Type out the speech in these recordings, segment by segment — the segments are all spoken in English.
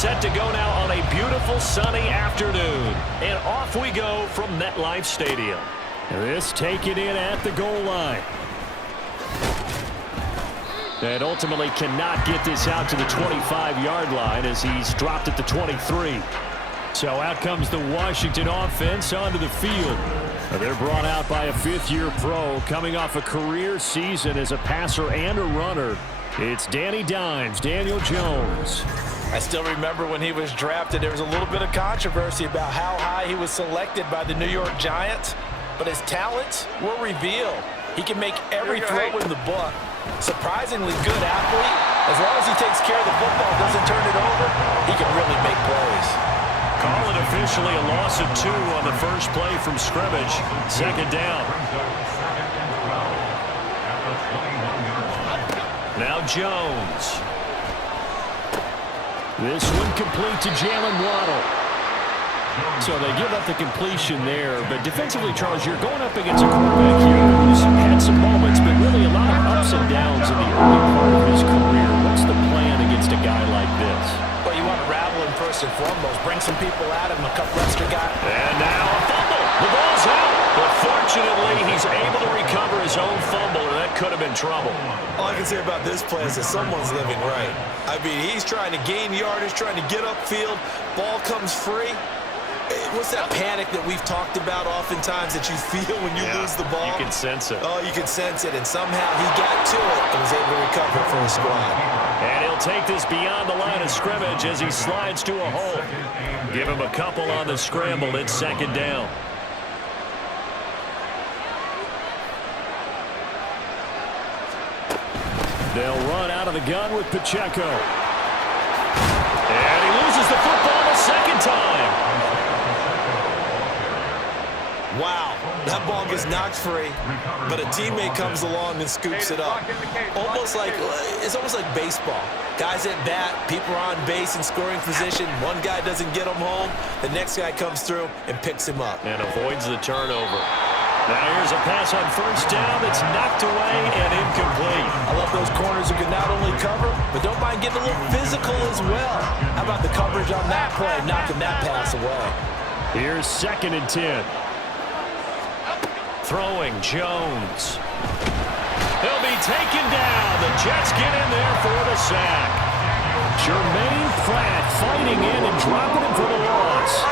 set to go now on a beautiful sunny afternoon. And off we go from MetLife Stadium. This taken in at the goal line. And ultimately cannot get this out to the 25-yard line as he's dropped at the 23. So out comes the Washington offense onto the field. They're brought out by a fifth-year pro coming off a career season as a passer and a runner. It's Danny Dimes, Daniel Jones. I still remember when he was drafted, there was a little bit of controversy about how high he was selected by the New York Giants, but his talents were revealed. He can make every throw in the book. Surprisingly good athlete. As long as he takes care of the football, doesn't turn it over, he can really make plays. Call it officially a loss of 2 on the first play from scrimmage. Second down. Now Jones. This one complete to Jalen Waddle. So they give up the completion there. But defensively, Charles, you're going up against a quarterback here who's had some moments, but really a lot of ups and downs in the early part of his career. What's the plan against a guy like this? Well, you want to rattle him first and foremost. Bring some people at him, a couple extra guys. And now a fumble. The ball's out. But fortunately, he's able to recover his own fumble, or that could have been trouble. All I can say about this play is that someone's living right. I mean, he's trying to gain yardage, trying to get upfield. Ball comes free. What's that panic that we've talked about oftentimes that you feel when you lose the ball? You can sense it. Oh, you can sense it, and somehow he got to it and was able to recover for the squad. And he'll take this beyond the line of scrimmage as he slides to a hole. Give him a couple on the scramble. It's second down. They'll run out of the gun with Pacheco. And he loses the football a second time. Wow, that ball gets knocked free, but a teammate comes along and scoops it up. It's almost like baseball. Guys at bat, people are on base in scoring position. One guy doesn't get him home, the next guy comes through and picks him up. And avoids the turnover. Now here's a pass on first down that's knocked away and incomplete. I love those corners who can not only cover, but don't mind getting a little physical as well. How about the coverage on that play, knocking that pass away? Here's 2nd and 10. Throwing Jones. He'll be taken down. The Jets get in there for the sack. Jermaine Pratt fighting in and dropping him for the loss.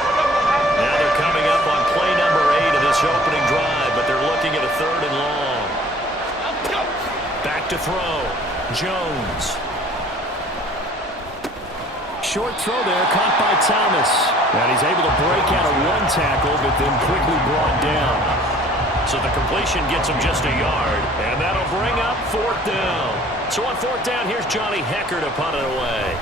Now they're coming up on play number 8 of this opening drive, but they're looking at a 3rd and long. Back to throw. Jones. Short throw there, caught by Thomas. And he's able to break out of one tackle, but then quickly brought down. So the completion gets him just a yard, and that'll bring up 4th down. So on 4th down, here's Johnny Hecker to punt it away.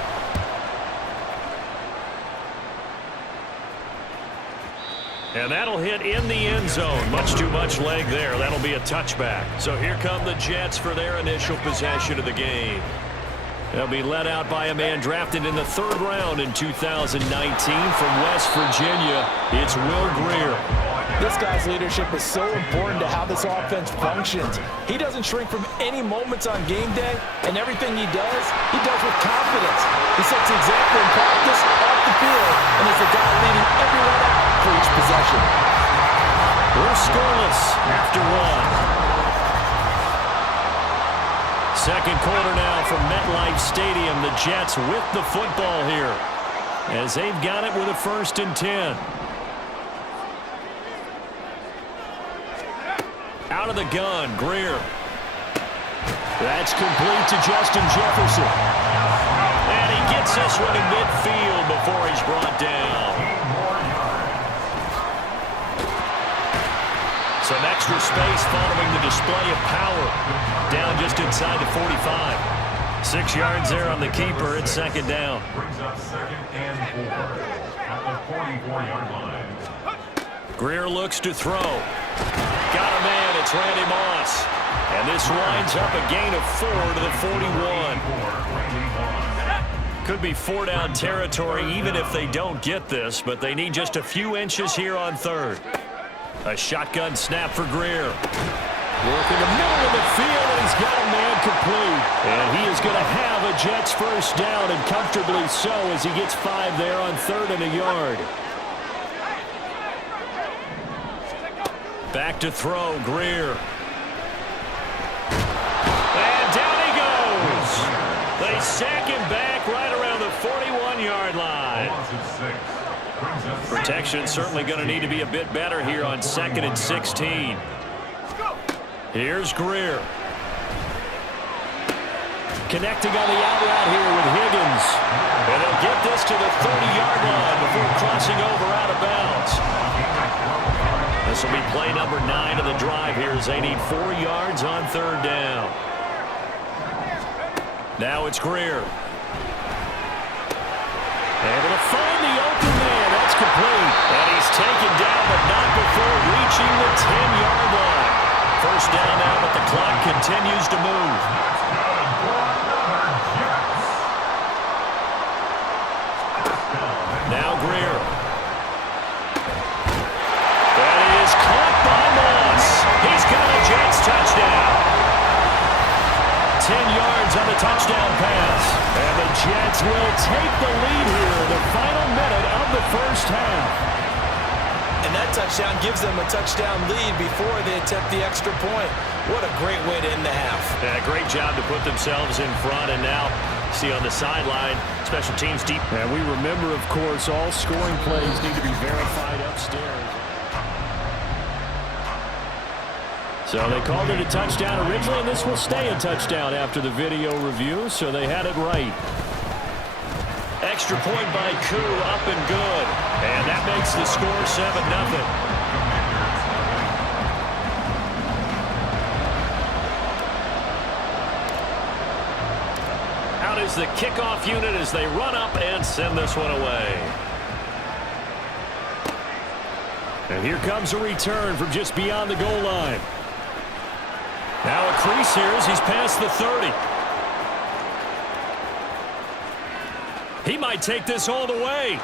And that'll hit in the end zone. Much too much leg there. That'll be a touchback. So here come the Jets for their initial possession of the game. They'll be led out by a man drafted in the 3rd round in 2019 from West Virginia. It's Will Grier. This guy's leadership is so important to how this offense functions. He doesn't shrink from any moments on game day, and everything he does with confidence. He sets the example in practice, off the field, and is the guy leading everyone out for each possession. We're scoreless after 1. Second quarter now from MetLife Stadium. The Jets with the football here as they've got it with a 1st and 10. Out of the gun, Grier. That's complete to Justin Jefferson. And he gets this one in midfield before he's brought down. Some extra space following the display of power. Down just inside the 45. 6 yards there on the keeper. It's 2nd down. Brings up 2nd and 4 at the 44-yard line. Grier looks to throw. Got a man. It's Randy Moss. And this winds up a gain of 4 to the 41. Could be 4-down territory even if they don't get this, but they need just a few inches here on 3rd. A shotgun snap for Grier. Work in the middle of the field, and he's got a man complete. And he is going to have a Jets first down, and comfortably so, as he gets 5 there on 3rd and a yard. Back to throw, Greer. And down he goes. They sack him back right around the 41-yard line. Protection certainly going to need to be a bit better here on 2nd and 16. Here's Greer. Connecting on the out route here with Higgins. And they'll get this to the 30-yard line before crossing over out of bounds. This will be play number 9 of the drive here as they need 4 yards on 3rd down. Now it's Greer. Able to find the open man. That's complete. And he's taken down, but not before reaching the 10-yard line. First down now, but the clock continues to move. Now Greer. That is caught by Moss. He's got a Jets touchdown. 10 yards on the touchdown pass. And the Jets will take the lead here in the final minute of the first half. And that touchdown gives them a touchdown lead before they attempt the extra point. What a great way to end the half. Yeah, great job to put themselves in front, and now see on the sideline, special teams deep. And we remember, of course, all scoring plays need to be verified upstairs. So they called it a touchdown originally, and this will stay a touchdown after the video review, so they had it right. Extra point by Koo, up and good. And that makes the score 7-0. Out is the kickoff unit as they run up and send this one away. And here comes a return from just beyond the goal line. Now a crease here as he's past the 30. He might take this all the way.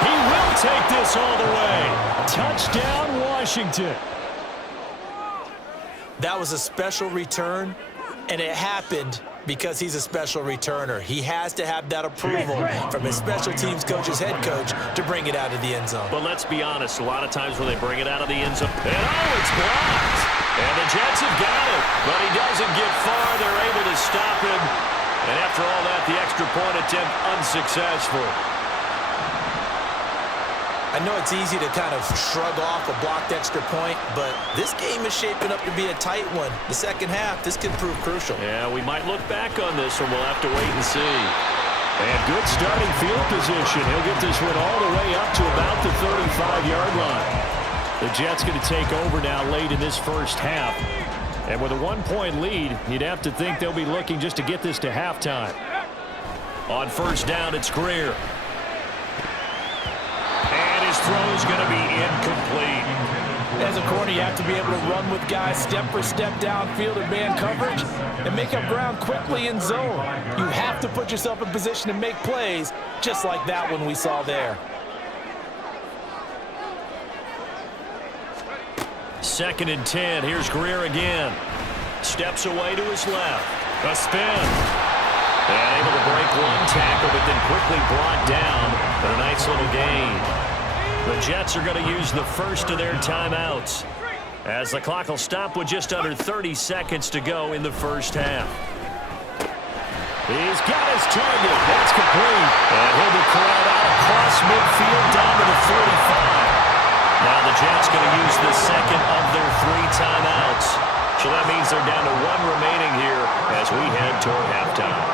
He will take this all the way. Touchdown, Washington. That was a special return, and it happened because he's a special returner. He has to have that approval from his special teams coach's head coach to bring it out of the end zone. But let's be honest, a lot of times when they bring it out of the end zone, and oh, it's blocked. And the Jets have got it, but he doesn't get far. They're able to stop him. And after all that, the extra point attempt unsuccessful. I know it's easy to kind of shrug off a blocked extra point, but this game is shaping up to be a tight one. The second half, this could prove crucial. Yeah, we might look back on this one. We'll have to wait and see. And good starting field position. He'll get this one all the way up to about the 35-yard line. The Jets going to take over now late in this first half. And with a 1-point lead, you'd have to think they'll be looking just to get this to halftime. On first down, it's Greer. And his throw is going to be incomplete. As a corner, you have to be able to run with guys step for step downfield in man coverage and make up ground quickly in zone. You have to put yourself in position to make plays, just like that one we saw there. 2nd and 10. Here's Greer again. Steps away to his left. A spin. And able to break one tackle, but then quickly brought down. But a nice little gain. The Jets are going to use the first of their timeouts, as the clock will stop with just under 30 seconds to go in the first half. He's got his target. That's complete. And he'll be corralled out across midfield down to the 45. Now the Jets going to use the second of their 3 timeouts. So that means they're down to 1 remaining here as we head toward halftime.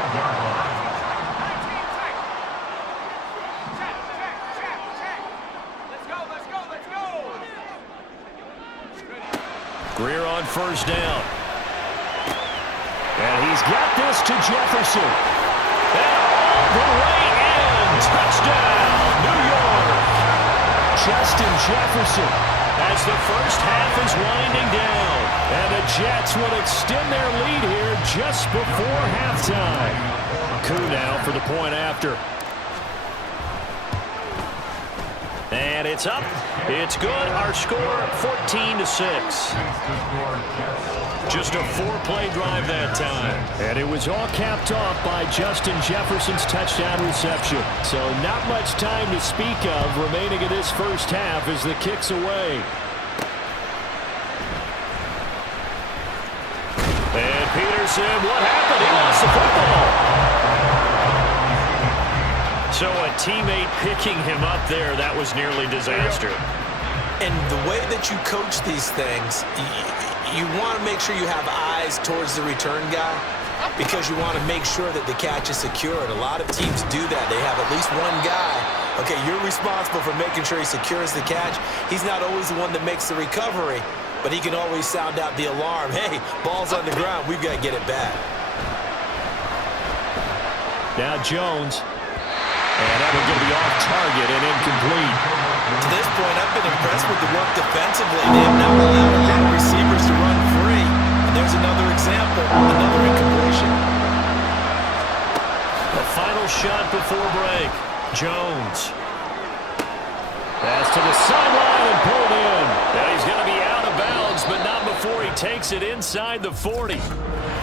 Greer on first down. And he's got this to Jefferson. And all the way in. Touchdown, New York. Justin Jefferson. As the first half is winding down. And the Jets will extend their lead here just before halftime. Koo now for the point after. And it's up. It's good. Our score 14-6. Just a 4-play drive that time. And it was all capped off by Justin Jefferson's touchdown reception. So not much time to speak of remaining in this first half as the kick's away. And Peterson, what happened? He lost the football. So a teammate picking him up there, that was nearly disaster. And the way that you coach these things, you want to make sure you have eyes towards the return guy because you want to make sure that the catch is secured. A lot of teams do that. They have at least one guy. Okay, you're responsible for making sure he secures the catch. He's not always the one that makes the recovery, but he can always sound out the alarm. Hey, ball's on the ground. We've got to get it back. Now Jones. And that one going to be off target and incomplete. To this point, I've been impressed with the work defensively. They have now allowed a lot of receivers to run free. And there's another example, another incompletion. The final shot before break. Jones. Pass to the sideline and pulled in. Now he's going to be out of bounds, but not before he takes it inside the 40.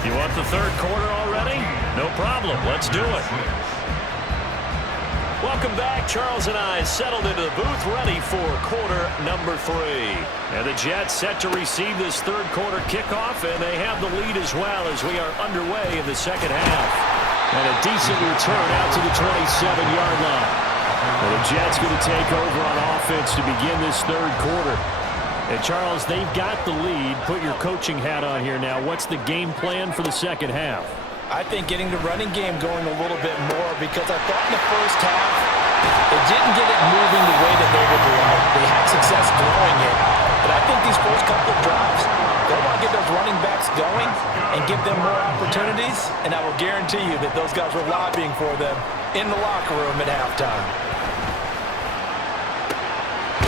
You want the third quarter already? No problem. Let's do it. Welcome back. Charles and I settled into the booth ready for quarter number 3. And the Jets set to receive this third quarter kickoff, and they have the lead as well as we are underway in the second half. And a decent return out to the 27-yard line. And the Jets going to take over on offense to begin this third quarter. And Charles, they've got the lead. Put your coaching hat on here now. What's the game plan for the second half? I think getting the running game going a little bit more because I thought in the first half they didn't get it moving the way that they would like. They had success throwing it, but I think these first couple of drives, they want to get those running backs going and give them more opportunities, and I will guarantee you that those guys were lobbying for them in the locker room at halftime.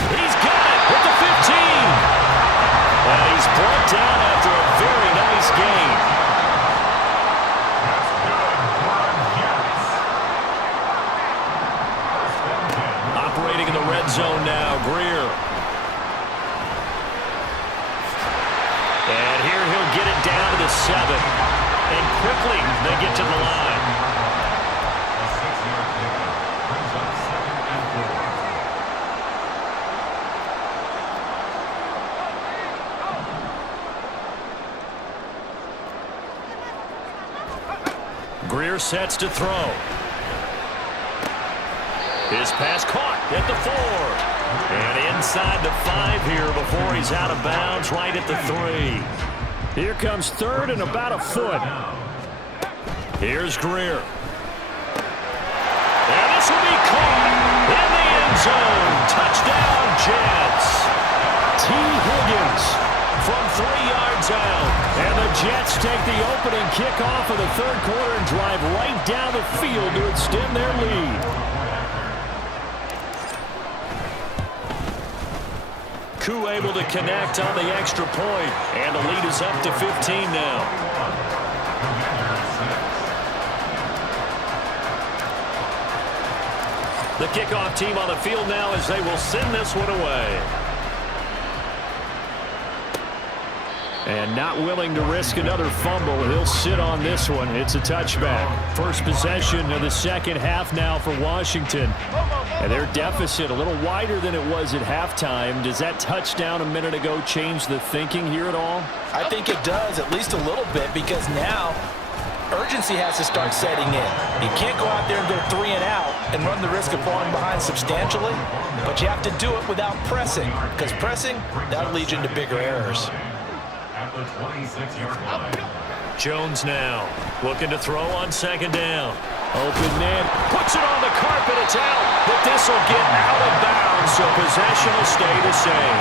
He's got it at the 15. And he's brought down after a very nice game. Operating in the red zone now, Greer. And here he'll get it down to the 7. And quickly they get to the line. A 6-yard pickup brings up 2nd and 4. Greer sets to throw. His pass caught at the 4. And inside the 5 here before he's out of bounds right at the 3. Here comes third and about a foot. Here's Greer. And this will be caught in the end zone. Touchdown, Jets. T. Higgins from 3 yards out. And the Jets take the opening kickoff of the third quarter and drive right down the field to extend their lead. Koo able to connect on the extra point, and the lead is up to 15 now. The kickoff team on the field now as they will send this one away. And not willing to risk another fumble, he'll sit on this one. It's a touchback. First possession of the second half now for Washington. And their deficit a little wider than it was at halftime. Does that touchdown a minute ago change the thinking here at all? I think it does, at least a little bit, because now urgency has to start setting in. You can't go out there and go 3 and out and run the risk of falling behind substantially, but you have to do it without pressing, because pressing, that'll lead you into bigger errors. At the 26-yard line. Jones now looking to throw on second down. Open man. Puts it on the carpet. It's out. But this will get out of bounds, so possession will stay the same.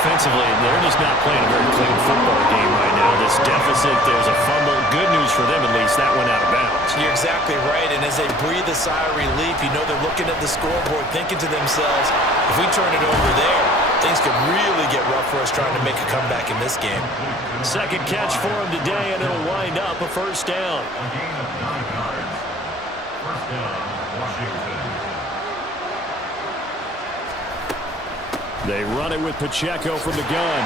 Offensively, they're just not playing a very clean football game right now. This deficit, there's a fumble. Good news for them, at least. That went out of bounds. You're exactly right, and as they breathe a sigh of relief, you know they're looking at the scoreboard, thinking to themselves, if we turn it over there, things could really get rough for us trying to make a comeback in this game. Second catch for him today, and it'll wind up a first down. A gain of 9 yards. First down, Washington. They run it with Pacheco from the gun.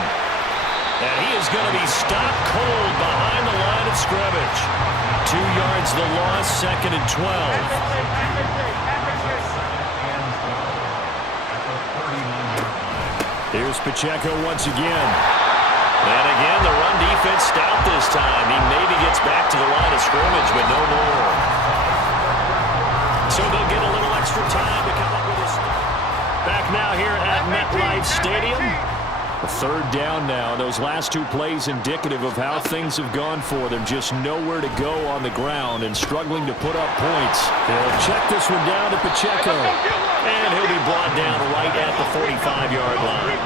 And he is going to be stopped cold yards the loss, 2nd and 12. Here's Pacheco once again. And again, the run defense stout this time. He maybe gets back to the line of scrimmage, but no more. So they'll get a little extra time to come up with this. Back now here at MetLife Stadium. A 3rd down now. Those last 2 plays indicative of how things have gone for them. Just nowhere to go on the ground and struggling to put up points. They'll check this one down to Pacheco. And he'll be brought down right at the 45-yard line.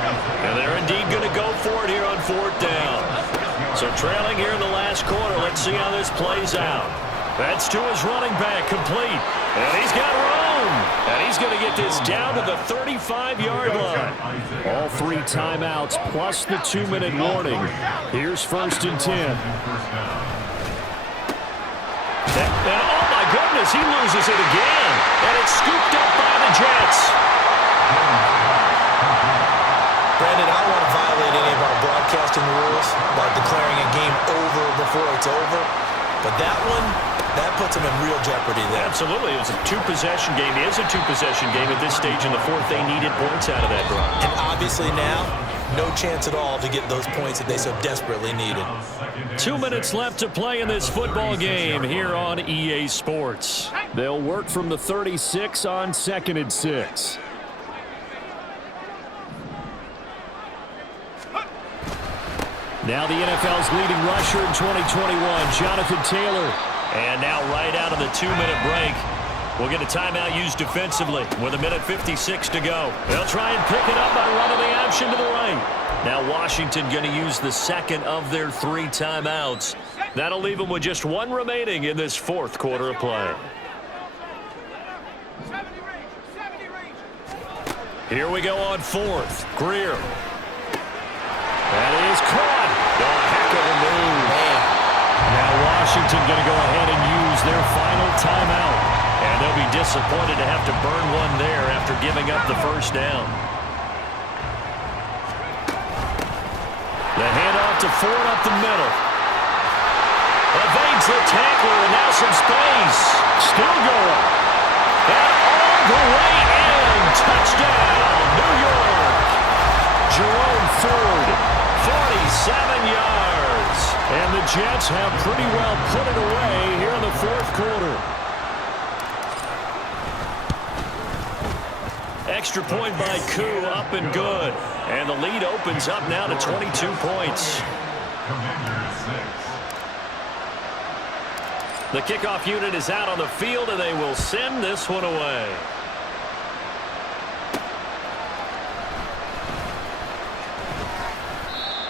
And they're indeed going to go for it here on 4th down. So trailing here in the last quarter. Let's see how this plays out. That's to his running back, complete. And he's got room. And he's going to get this down to the 35-yard line. All 3 timeouts plus the 2-minute warning. Here's 1st and 10. And oh my goodness, he loses it again. And it's scooped up by the Jets. Brandon, I don't want to violate any of our broadcasting rules by declaring a game over before it's over. But that one, that puts them in real jeopardy there. Absolutely. It was a 2-possession game. It is a 2-possession game at this stage in the 4th. They needed points out of that drive. And obviously now, no chance at all to get those points that they so desperately needed. 2 minutes left to play in this football game here on EA Sports. They'll work from the 36 on 2nd and 6. Now the NFL's leading rusher in 2021, Jonathan Taylor. And now right out of the 2-minute break, we'll get a timeout used defensively with 1:56 to go. They'll try and pick it up by running the option to the right. Now Washington going to use the 2nd of their 3 timeouts. That'll leave them with just 1 remaining in this 4th quarter of play. Here we go on 4th. Greer. That is caught. Oh, heck of a move. Now Washington going to go ahead and use their final timeout. And they'll be disappointed to have to burn one there after giving up the 1st down. The handoff to Ford up the middle. Evades the tackler, and now some space. Still going. And all the way in. Touchdown, New York. Jerome Ford, 47 yards. And the Jets have pretty well put it away here in the 4th quarter. Extra point by Koo, up and good. And the lead opens up now to 22 points. The kickoff unit is out on the field, and they will send this one away.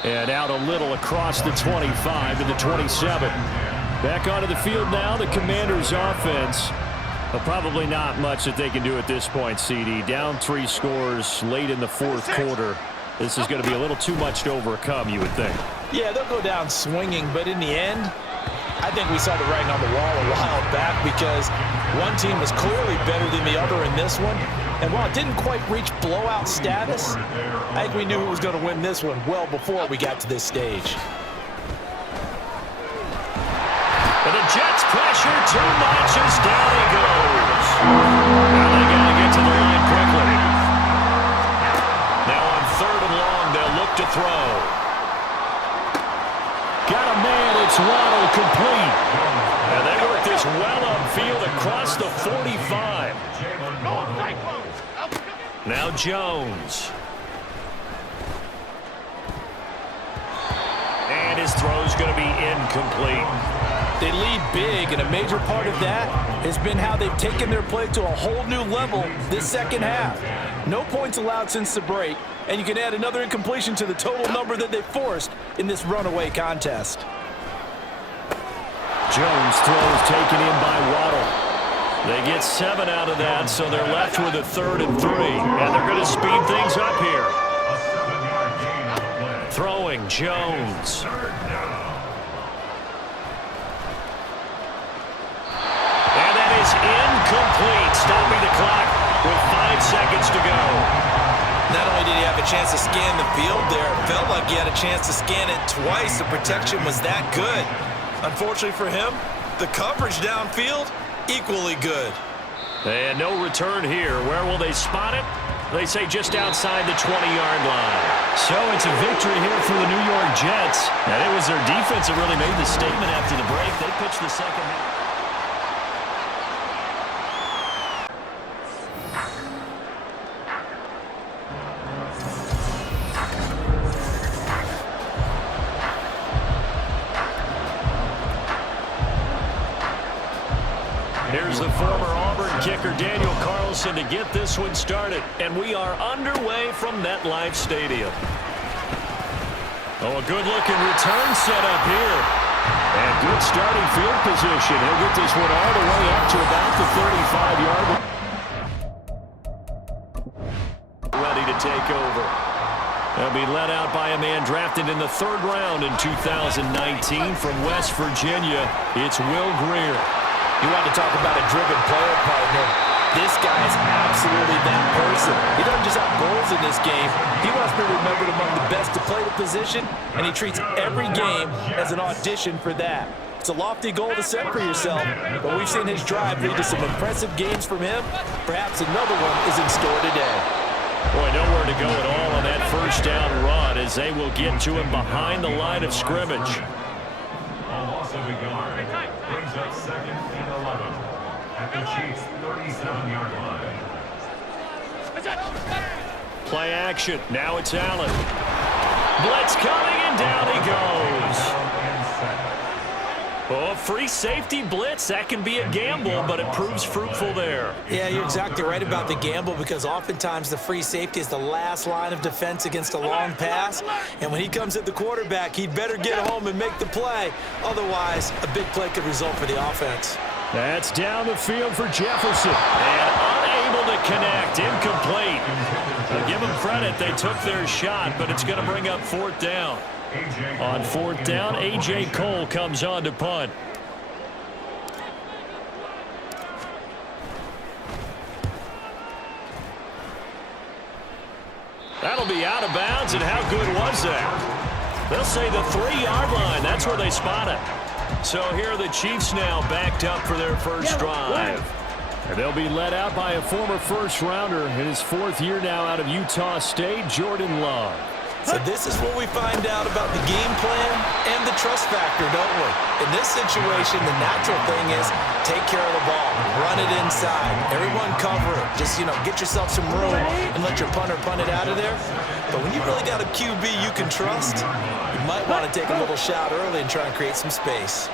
And out a little across the 25 to the 27. Back onto the field now, the Commanders' offense. But probably not much that they can do at this point, CD. Down 3 scores late in the 4th quarter. This is going to be a little too much to overcome, you would think. Yeah, they'll go down swinging, but in the end, I think we saw the writing on the wall a while back because one team was clearly better than the other in this one. And while it didn't quite reach blowout status, I think we knew who was going to win this one well before we got to this stage. And the Jets pressure too much as down he goes. Now they got to get to the line quickly. Now on 3rd and long, they'll look to throw. Got a man, it's Waddle, complete. And they work this well upfield across the 45. Now Jones. And his throw's going to be incomplete. They lead big, and a major part of that has been how they've taken their play to a whole new level this 2nd half. No points allowed since the break, and you can add another incompletion to the total number that they forced in this runaway contest. Jones throws taken in by Waddle. They get 7 out of that, so they're left with a 3rd and 3. And they're going to speed things up here. Throwing Jones. And that is incomplete, stopping the clock with 5 seconds to go. Not only did he have a chance to scan the field there, it felt like he had a chance to scan it twice. The protection was that good. Unfortunately for him, The coverage downfield, equally good. And no return here. Where will they spot it? They say just outside the 20-yard line. So it's a victory here for the New York Jets. And it was their defense that really made the statement after the break. They pitched the second half. Here's the former Auburn kicker, Daniel Carlson, to get this one started. And we are underway from MetLife Stadium. Oh, a good-looking return set up here. And good starting field position. He'll get this one all the way up to about the 35-yard line. Ready to take over. They'll be led out by a man drafted in the 3rd round in 2019 from West Virginia. It's Will Greer. You want to talk about a driven player, partner. This guy is absolutely that person. He doesn't just have goals in this game. He wants to be remembered among the best to play the position, and he treats every game as an audition for that. It's a lofty goal to set for yourself, but we've seen his drive lead to some impressive games from him. Perhaps another one is in store today. Boy, nowhere to go at all on that first down run as they will get to him behind the line of scrimmage. A loss of a yard brings up 2nd and 11 at the Chiefs' 37-yard line. Play action. Now it's Allen. Blitz coming, and down he goes. Oh, free safety blitz. That can be a gamble, but it proves fruitful there. Yeah, you're exactly right about the gamble because oftentimes the free safety is the last line of defense against a long pass. And when he comes at the quarterback, he'd better get home and make the play. Otherwise, a big play could result for the offense. That's down the field for Jefferson. And unable to connect. Incomplete. Give them credit. They took their shot, but it's going to bring up 4th down. On 4th down, A.J. Cole comes on to punt. That'll be out of bounds, and how good was that? They'll say the 3-yard line. That's where they spot it. So here are the Chiefs now backed up for their first drive. And they'll be led out by a former first-rounder in his 4th year now out of Utah State, Jordan Love. So this is what we find out about the game plan and the trust factor, don't we? In this situation, the natural thing is take care of the ball, run it inside, everyone cover it. Just, get yourself some room and let your punter punt it out of there. But when you really got a QB you can trust, you might want to take a little shot early and try and create some space.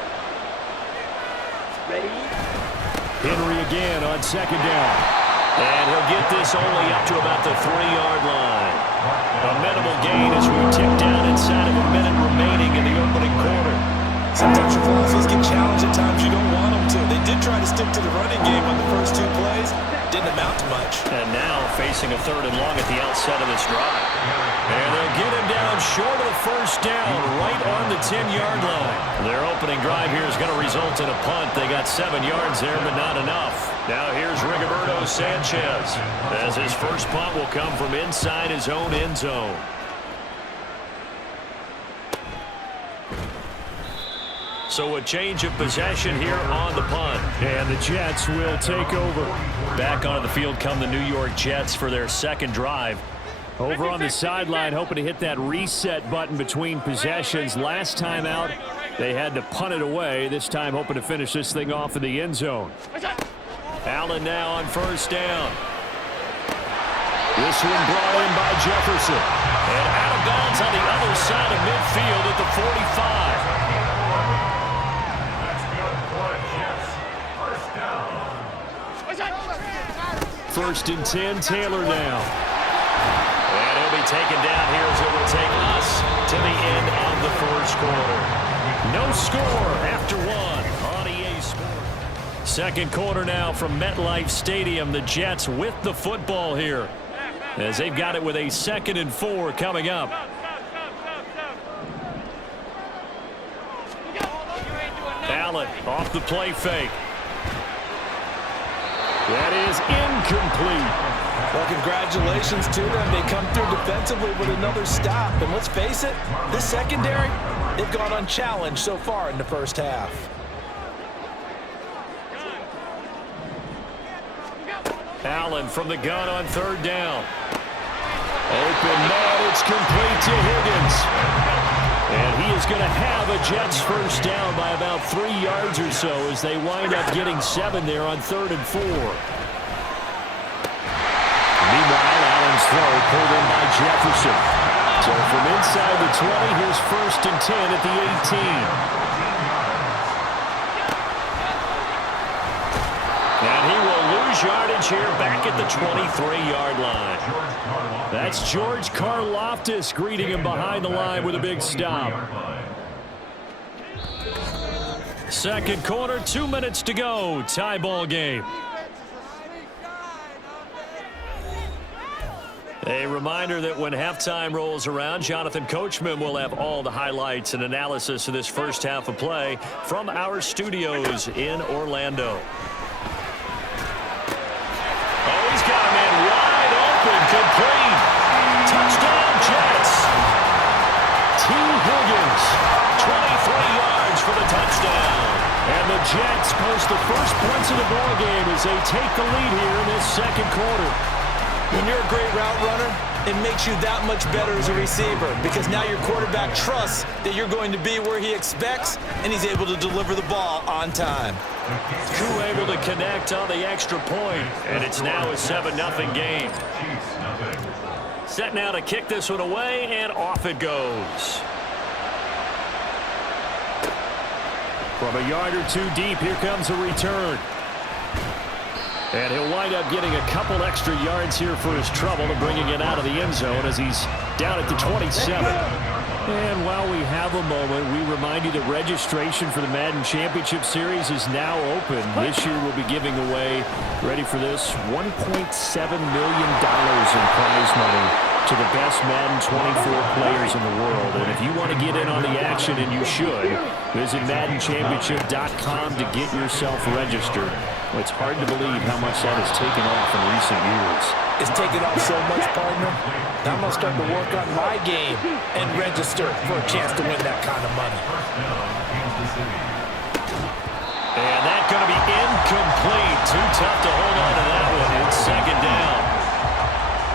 Henry again on 2nd down. And he'll get this only up to about the 3-yard line. A minimal gain as we tick down inside of a minute remaining in the opening quarter. Sometimes your philosophies get challenged at times you don't want them to. They did try to stick to the running game on the first 2 plays. Didn't amount to much. And now facing a 3rd and long at the outset of this drive. And they'll get him down short of the first down, right on the 10-yard line. Their opening drive here is going to result in a punt. They got 7 yards there, but not enough. Now here's Rigoberto Sanchez as his first punt will come from inside his own end zone. So a change of possession here on the punt. And the Jets will take over. Back onto the field come the New York Jets for their 2nd drive. Over on the sideline, hoping to hit that reset button between possessions. Last time out, they had to punt it away. This time hoping to finish this thing off in the end zone. Allen now on 1st down. This one brought in by Jefferson. And out of bounds on the other side of midfield at the 45. First and 10, Taylor now. And he'll be taken down here as it will take us to the end of the first quarter. No score after 1 on EA Sports. 2nd quarter now from MetLife Stadium. The Jets with the football here as they've got it with a 2nd and 4 coming up. Allen off the play fake. That is incomplete. Well, congratulations to them. They come through defensively with another stop. And let's face it, this secondary, they've gone unchallenged so far in the first half. Allen from the gun on third down. Open man, it's complete to Higgins. And he is going to have a Jets first down by about 3 yards or so as they wind up getting 7 there on 3rd and 4. Meanwhile, Allen's throw pulled in by Jefferson. So from inside the 20, here's 1st and 10 at the 18. And he will lose yardage here back at the 23-yard line. That's George Karlaftis greeting him behind the line with a big stop. Second quarter, 2 minutes to go. Tie ball game. A reminder that when halftime rolls around, Jonathan Coachman will have all the highlights and analysis of this first half of play from our studios in Orlando. Oh, he's got a man wide open, complete. Touchdown, Jets. T. Higgins, 23 yards for the touchdown. And the Jets post the first points of the ball game as they take the lead here in this second quarter. When you're a great route runner, it makes you that much better as a receiver because now your quarterback trusts that you're going to be where he expects, and he's able to deliver the ball on time. Crew able to connect on the extra point, and it's now a 7-0 game. Set now to kick this one away, and off it goes. From a yard or two deep, here comes a return. And he'll wind up getting a couple extra yards here for his trouble and bringing it out of the end zone as he's down at the 27. And while we have a moment, we remind you that registration for the Madden Championship Series is now open. This year we'll be giving away, ready for this, $1.7 million in prize money to the best Madden 24 players in the world. And if you want to get in on the action, and you should, visit MaddenChampionship.com to get yourself registered. Well, it's hard to believe how much that has taken off in recent years. It's taken off so much, partner. Now I'm going to start to work on my game and register for a chance to win that kind of money. And that's going to be incomplete. Too tough to hold on to that one. It's second down.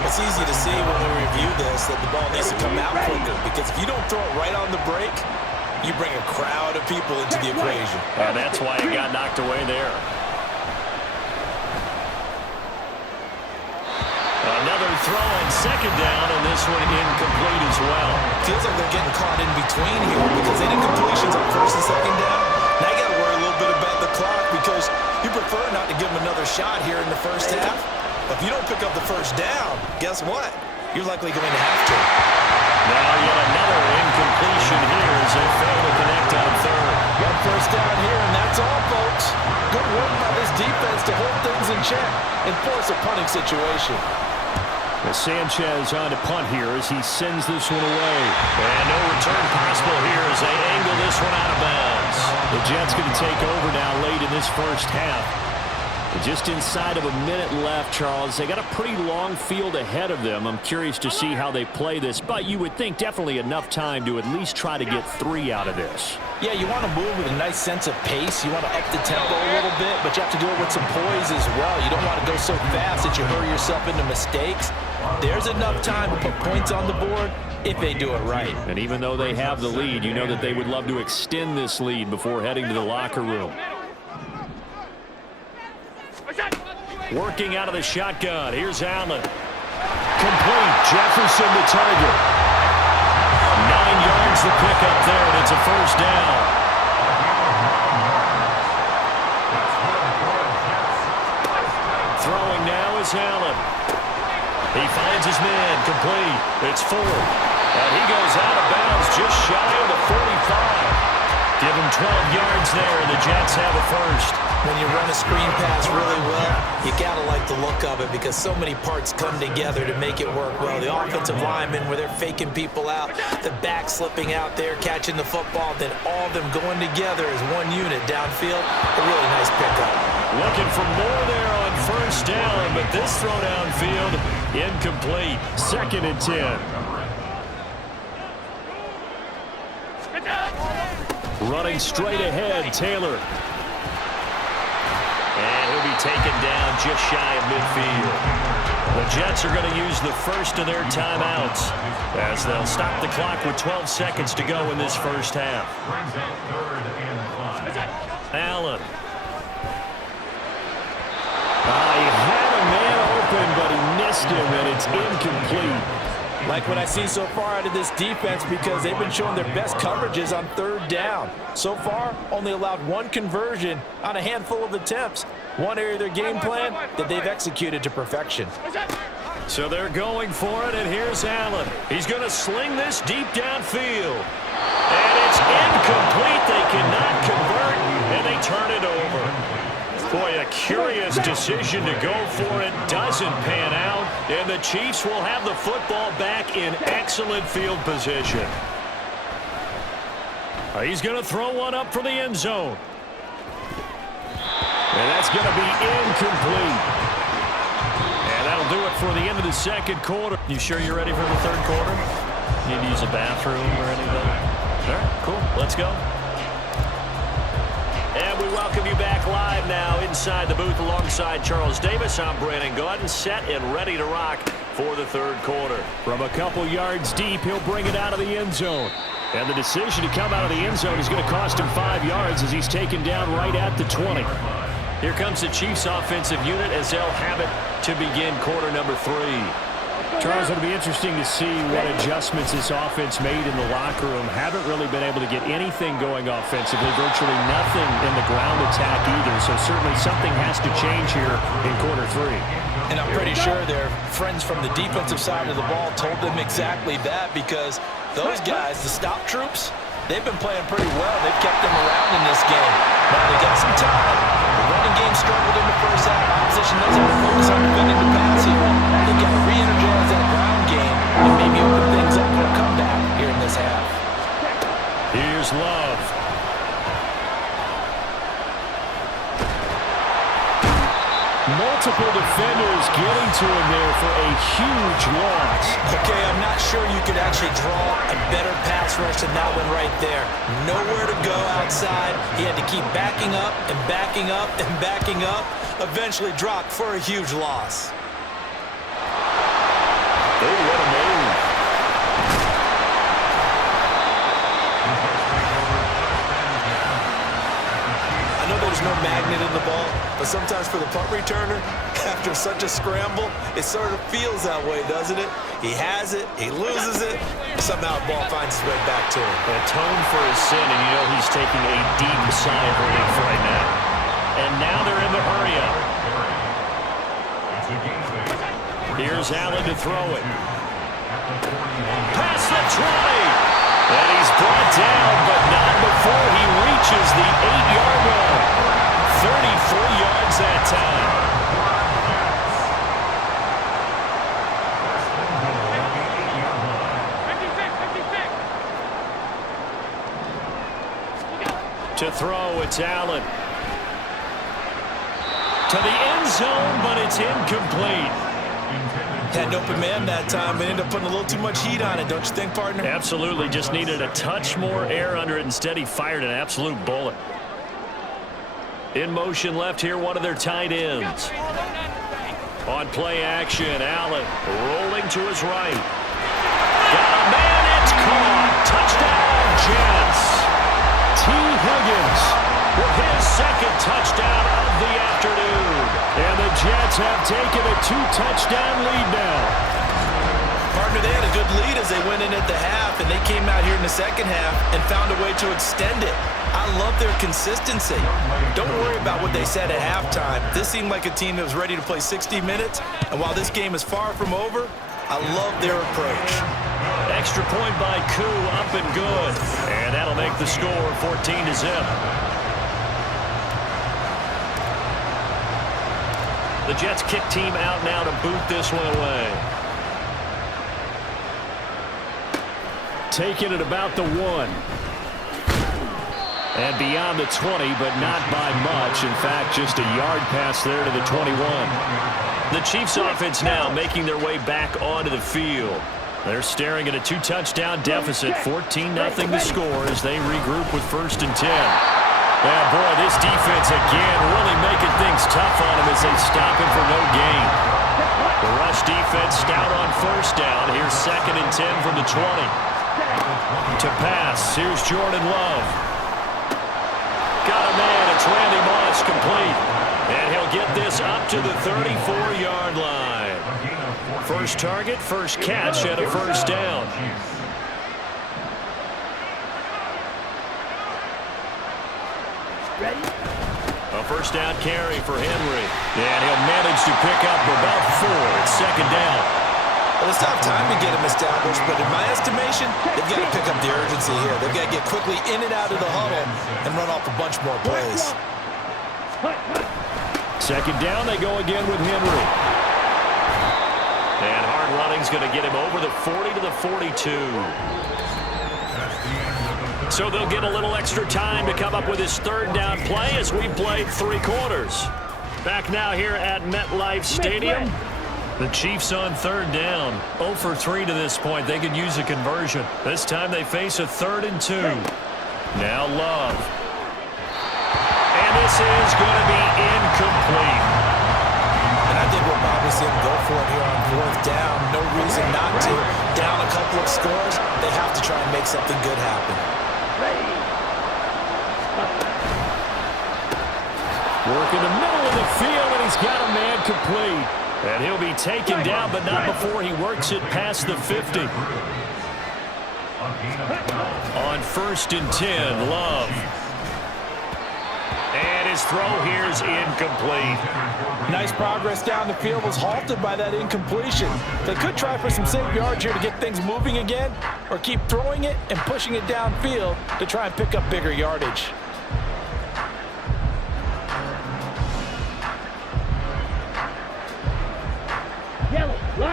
It's easy to see when we review this that the ball needs to come out quicker because if you don't throw it right on the break, you bring a crowd of people into the equation. And that's why it got knocked away there. Another throw on second down, and this one incomplete as well. Feels like they're getting caught in between here because they did completions on first and second down. Now you got to worry a little bit about the clock because you prefer not to give them another shot here in the first half. But if you don't pick up the first down, guess what? You're likely going to have to. Now yet another incompletion here as they fail to connect on third. Got first down here, and that's all, folks. Good work by this defense to hold things in check and force a punting situation. Well, Sanchez on to punt here as he sends this one away. And no return possible here as they angle this one out of bounds. The Jets going to take over now late in this first half. Just inside of a minute left, Charles. They got a pretty long field ahead of them. I'm curious to see how they play this, but you would think definitely enough time to at least try to get 3 out of this. Yeah, you want to move with a nice sense of pace. You want to up the tempo a little bit, but you have to do it with some poise as well. You don't want to go so fast that you hurry yourself into mistakes. There's enough time to put points on the board if they do it right. And even though they have the lead, you know that they would love to extend this lead before heading to the locker room. Working out of the shotgun. Here's Allen. Complete. Jefferson the target. 9 yards to pick up there, and it's a first down. Throwing now is Allen. He finds his man. Complete. It's 4. And he goes out of bounds just shy of the 45. Give him 12 yards there, and the Jets have a first. When you run a screen pass really well, you got to like the look of it because so many parts come together to make it work well. The offensive linemen, where they're faking people out, the back slipping out there, catching the football, then all of them going together as one unit downfield. A really nice pickup. Looking for more there on first down, but this throw downfield incomplete. 2nd and 10. Running straight ahead, Taylor. And he'll be be taken down just shy of midfield. The Jets are going to use the first of their timeouts as they'll stop the clock with 12 seconds to go in this first half. Allen. He had a man open, but he missed him, and it's incomplete. Like what I see so far out of this defense, because they've been showing their best coverages on third down. So far, only allowed one conversion on a handful of attempts. One area of their game plan that they've executed to perfection. So they're going for it, and here's Allen. He's going to sling this deep downfield. And it's incomplete. They cannot convert, and they turn it over. Boy, a curious decision to go for it. Doesn't pan out, and the Chiefs will have the football back in excellent field position. He's going to throw one up for the end zone. And that's going to be incomplete. And that'll do it for the end of the second quarter. You sure you're ready for the third quarter? Need to use a bathroom or anything? All right, cool. Let's go. And we welcome you back live now inside the booth alongside Charles Davis. I'm Brandon Gaudin, set and ready to rock for the third quarter. From a couple yards deep, he'll bring it out of the end zone. And the decision to come out of the end zone is going to cost him 5 yards as he's taken down right at the 20. Here comes the Chiefs offensive unit as they'll have it to begin quarter number 3. Charles, it'll be interesting to see what adjustments this offense made in the locker room. Haven't really been able to get anything going offensively, virtually nothing in the ground attack either. So certainly something has to change here in quarter 3. And I'm pretty sure their friends from the defensive side of the ball told them exactly that, because those guys, the stop troops, they've been playing pretty well. They've kept them around in this game. Now they got some time. The running game struggled in the first half. Opposition doesn't have to focus on defending the pass here. They got to re-energize that ground game and maybe open things up for a comeback here in this half. Here's Love. Multiple defenders getting to him there for a huge loss. Okay, I'm not sure you could actually draw a better pass rush than that one right there. Nowhere to go outside. He had to keep backing up and backing up and backing up. Eventually dropped for a huge loss. Oh, what a move. I know there's no magnet in the ball, but sometimes for the punt returner, after such a scramble, it sort of feels that way, doesn't it? He has it, he loses it, somehow the ball finds its way back to him. Atone for his sin, and you know he's taking a deep sigh of relief right now. And now they're in the hurry-up. Here's Allen to throw it. Past the 20. And he's brought down, but not before he reaches the 8-yard line. 33 yards that time. To throw, it's Allen. To the end zone, but it's incomplete. Had an open man that time, but ended up putting a little too much heat on it, don't you think, partner? Absolutely, just needed a touch more air under it. Instead, he fired an absolute bullet. In motion left here, one of their tight ends. On play action, Allen rolling to his right. Got a man, it's caught. Touchdown, Jets. T. Higgins with his second touchdown of the afternoon. And the Jets have taken a 2-touchdown lead now. Partner, they had a good lead as they went in at the half, and they came out here in the second half and found a way to extend it. I love their consistency. Don't worry about what they said at halftime. This seemed like a team that was ready to play 60 minutes, and while this game is far from over, I love their approach. Extra point by Koo, up and good. And that'll make the score 14-0. The Jets kick team out now to boot this one away. Taking it about the 1. And beyond the 20, but not by much. In fact, just a yard pass there to the 21. The Chiefs offense now making their way back onto the field. They're staring at a 2-touchdown deficit, 14-0 the score as they regroup with 1st and 10. Yeah, boy, this defense again really making things tough on him as they stop him for no gain. The rush defense stout on first down. Here's 2nd and 10 from the 20. To pass, here's Jordan Love. Got a man, it's Randy Moss, complete. And he'll get this up to the 34-yard line. First target, first catch, and a first down. A first down carry for Henry. And he'll manage to pick up about 4. It's 2nd down. Well, it's not time to get him established, but in my estimation, they've got to pick up the urgency here. They've got to get quickly in and out of the huddle and run off a bunch more plays. 2nd down, they go again with Henry. And hard running's going to get him over the 40 to the 42. So they'll get a little extra time to come up with his 3rd down play as we played 3 quarters. Back now here at MetLife Stadium. The Chiefs on 3rd down. 0 for 3 to this point. They could use a conversion. This time they face a 3rd and 2. Now Love. And this is going to be incomplete. And I think we'll probably see him go for it here on 4th down. No reason not to. Down a couple of scores, they have to try and make something good happen. Work in the middle of the field, and he's got a man complete. And he'll be taken down, but not before he works it past the 50. On 1st and 10, Love. And his throw here is incomplete. Nice progress down the field, was halted by that incompletion. They could try for some safe yards here to get things moving again, or keep throwing it and pushing it downfield to try and pick up bigger yardage.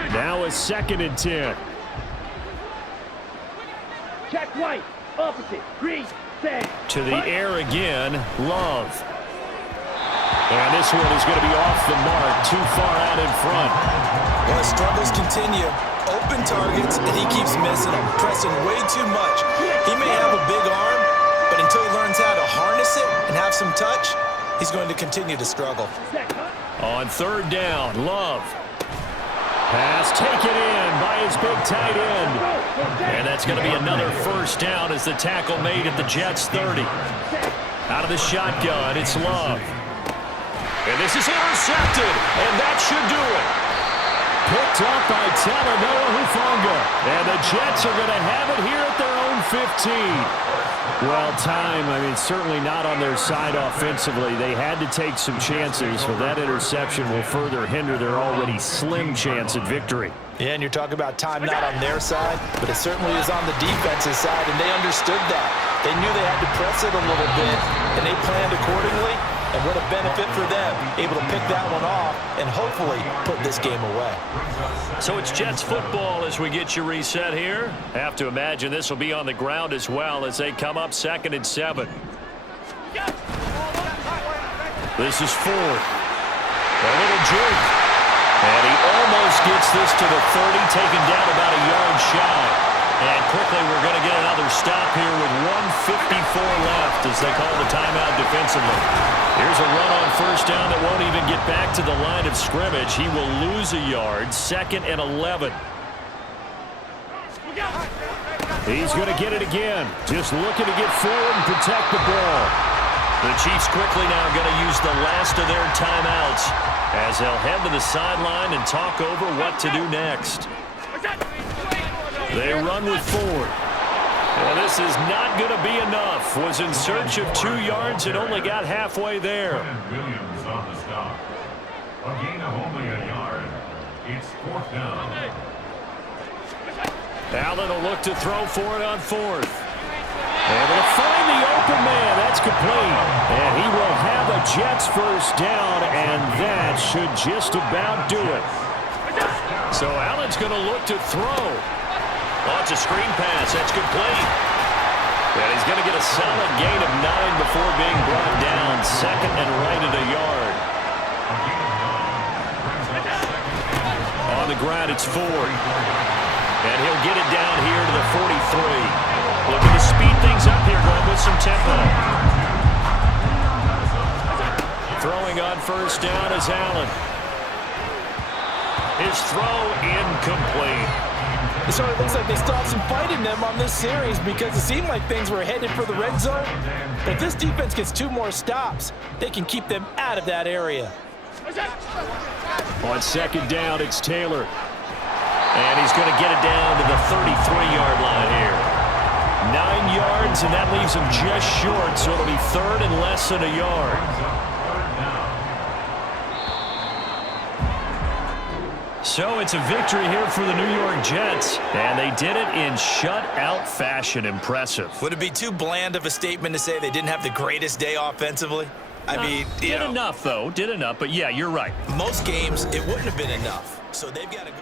Now a 2nd and 10. Check right, opposite, green, set. To the air again, Love. And this one is going to be off the mark, too far out in front. Well, his struggles continue. Open targets, and he keeps missing them, pressing way too much. He may have a big arm, but until he learns how to harness it and have some touch, he's going to continue to struggle. On 3rd down, Love. Pass taken in by his big tight end. And that's going to be another first down as the tackle made at the Jets' 30. Out of the shotgun, it's Love. And this is intercepted, and that should do it. Picked up by Talanoa Hufanga. And the Jets are going to have it here at their own 15. Well, time, certainly not on their side offensively. They had to take some chances, but that interception will further hinder their already slim chance at victory. Yeah, and you're talking about time not on their side, but it certainly is on the defensive side, and they understood that. They knew they had to press it a little bit, and they planned accordingly, and what a benefit for them, able to pick that one off and hopefully put this game away. So it's Jets football as we get you reset here. Have to imagine this will be on the ground as well as they come up 2nd and 7. This is Ford. A little jerk. And he almost gets this to the 30, taken down about a yard shy. And quickly we're going to get another stop here with 1:54 left as they call the timeout defensively. Here's a run on first down that won't even get back to the line of scrimmage. He will lose a yard, 2nd and 11. He's going to get it again. Just looking to get forward and protect the ball. The Chiefs quickly now going to use the last of their timeouts as they'll head to the sideline and talk over what to do next. They run with Ford. Well, this is not going to be enough. Was in search of 2 yards and only got halfway there. Williams on the stop. A gain of only a yard. It's 4th down. Allen will look to throw for it on 4th. Able to find the open man. That's complete. And he will have a Jets first down, and that should just about do it. So Allen's going to look to throw. Oh, it's a screen pass. That's complete. And he's going to get a solid gain of 9 before being brought down. 2nd and right at a yard. On the ground, it's Ford. And he'll get it down here to the 43. Looking to speed things up here, going with some tempo. on first down is Allen. His throw incomplete. So it looks like they still have some fight in them on this series because it seemed like things were headed for the red zone. But if this defense gets 2 more stops, they can keep them out of that area. On second down, it's Taylor. And he's going to get it down to the 33-yard line here. 9 yards, and that leaves him just short, so it'll be third and less than a yard. So it's a victory here for the New York Jets, and they did it in shutout fashion. Impressive. Would it be too bland of a statement to say they didn't have the greatest day offensively? I mean, did enough, though. Did enough, but yeah, you're right. Most games, it wouldn't have been enough. So they've got to go.